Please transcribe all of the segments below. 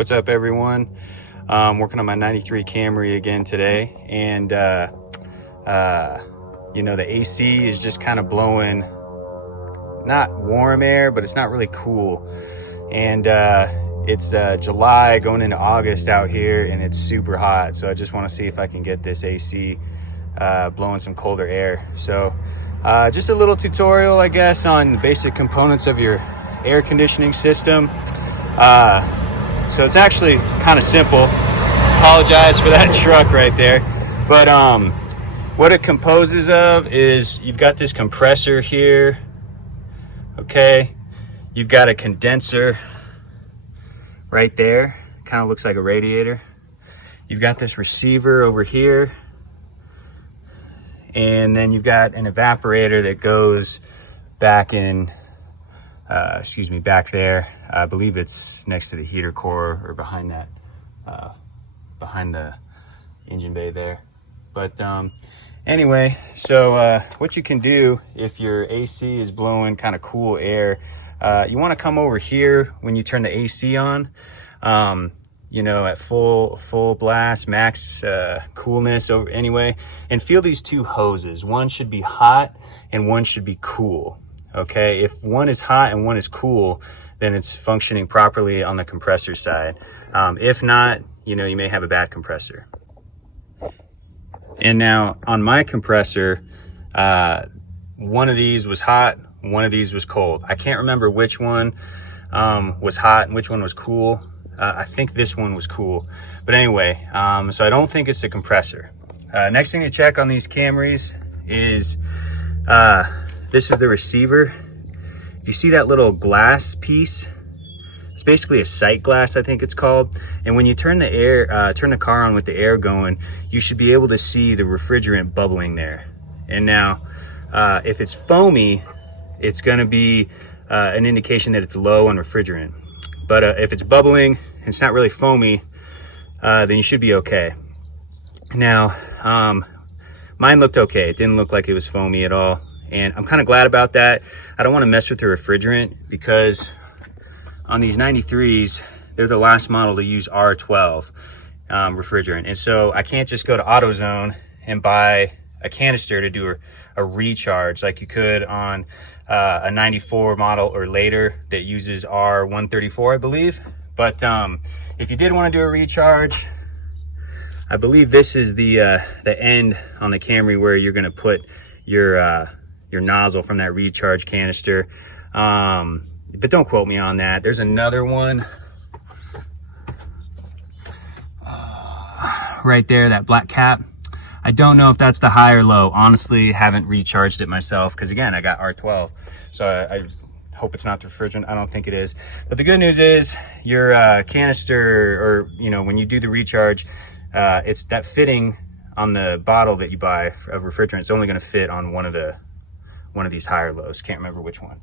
What's up, everyone? Working on my 93 Camry again today, and you know, the AC is just kind of blowing not warm air, but it's not really cool. And it's July going into August out here, and it's super hot. So I just want to see if I can get this AC blowing some colder air. So just a little tutorial, I guess, on the basic components of your air conditioning system. So it's actually kind of simple. Apologize for that truck right there. But what it composes of is you've got this compressor here. Okay. You've got a condenser right there. Kind of looks like a radiator. You've got this receiver over here. And then you've got an evaporator that goes back in, back there. I believe it's next to the heater core or behind that, behind the engine bay there. But anyway, so what you can do if your AC is blowing kind of cool air, you want to come over here when you turn the AC on, you know, at full blast, max coolness anyway, and feel these two hoses. One should be hot and one should be cool. Okay, if one is hot and one is cool, then it's functioning properly on the compressor side. If not, you know, you may have a bad compressor. And now on my compressor, one of these was hot, one of these was cold. I can't remember which one was hot and which one was cool. I think this one was cool. But anyway, so I don't think it's the compressor. Next thing to check on these Camrys is this is the receiver. If you see that little glass piece, it's basically a sight glass, I think it's called. And when you turn the car on with the air going, you should be able to see the refrigerant bubbling there. And now, if it's foamy, it's gonna be an indication that it's low on refrigerant. But if it's bubbling and it's not really foamy, then you should be okay. Now, mine looked okay. It didn't look like it was foamy at all. And I'm kind of glad about that. I don't want to mess with the refrigerant because on these 93s, they're the last model to use R12 refrigerant. And so I can't just go to AutoZone and buy a canister to do a recharge like you could on a 94 model or later that uses R134, I believe. But if you did want to do a recharge, I believe this is the end on the Camry where you're going to put your nozzle from that recharge canister. But don't quote me on that. There's another one right there, that black cap. I don't know if that's the high or low. Honestly, haven't recharged it myself because again, I got R12. So I hope it's not the refrigerant. I don't think it is. But the good news is your canister, or you know, when you do the recharge, it's that fitting on the bottle that you buy of refrigerant. It's only going to fit on one of these higher lows. Can't remember which one.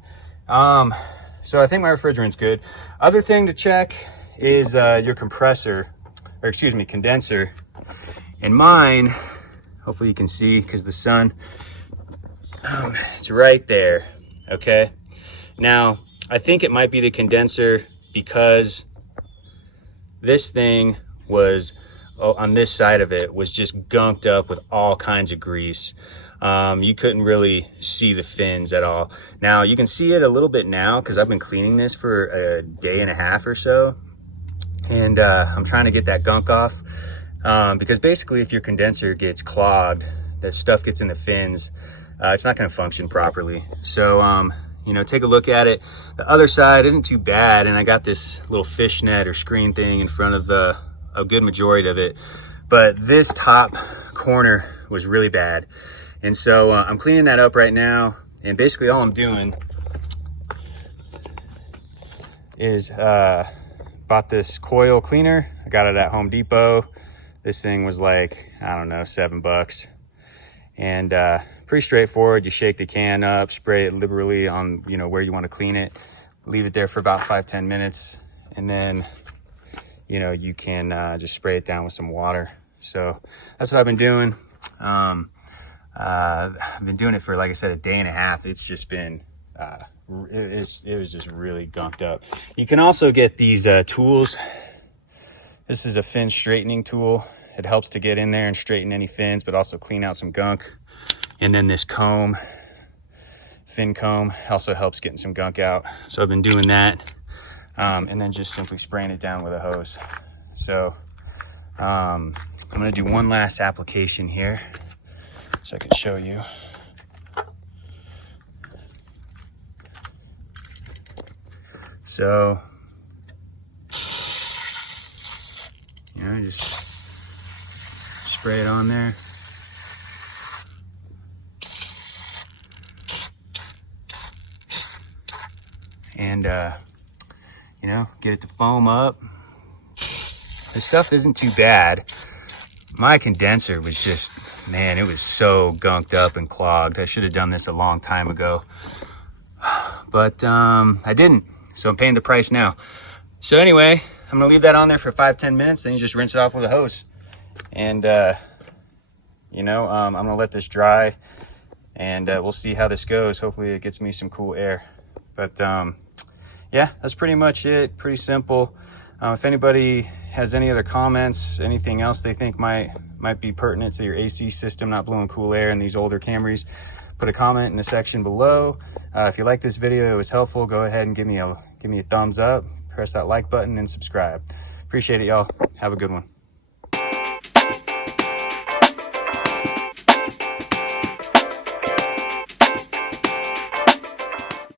So I think my refrigerant's good. Other thing to check is your compressor, or excuse me, condenser. And mine, hopefully you can see because the sun, it's right there. Okay. Now, I think it might be the condenser because this thing was, on this side of it, was just gunked up with all kinds of grease. You couldn't really see the fins at all. Now you can see it a little bit now because I've been cleaning this for a day and a half or so. And I'm trying to get that gunk off because basically if your condenser gets clogged, that stuff gets in the fins, it's not going to function properly. So, you know, take a look at it. The other side isn't too bad. And I got this little fishnet or screen thing in front of a good majority of it. But this top corner was really bad. And so I'm cleaning that up right now. And basically all I'm doing is bought this coil cleaner. I got it at Home Depot. This thing was like, I don't know, $7. And pretty straightforward. You shake the can up, spray it liberally on, you know, where you want to clean it. Leave it there for about 5-10 minutes. And then, you know, you can just spray it down with some water. So that's what I've been doing. I've been doing it for, like I said, a day and a half. It's just been it was just really gunked up. You can also get these tools This is a fin straightening tool. It helps to get in there and straighten any fins, but also clean out some gunk. And then this comb, fin comb, also helps getting some gunk out. So I've been doing that, and then just simply spraying it down with a hose. So I'm gonna do one last application here so I can show you. So, you know, just spray it on there. And, you know, get it to foam up. This stuff isn't too bad. My condenser was just, man, it was so gunked up and clogged. I should have done this a long time ago, but I didn't. So I'm paying the price now. So anyway, I'm gonna leave that on there for 5-10 minutes, then you just rinse it off with a hose. And you know, I'm gonna let this dry, and we'll see how this goes. Hopefully it gets me some cool air. But yeah, that's pretty much it. Pretty simple. If anybody has any other comments, anything else they think might be pertinent to your AC system not blowing cool air in these older Camrys, put a comment in the section below. If you like this video, it was helpful, go ahead and give me a thumbs up, press that like button, and subscribe. Appreciate it, y'all. Have a good one.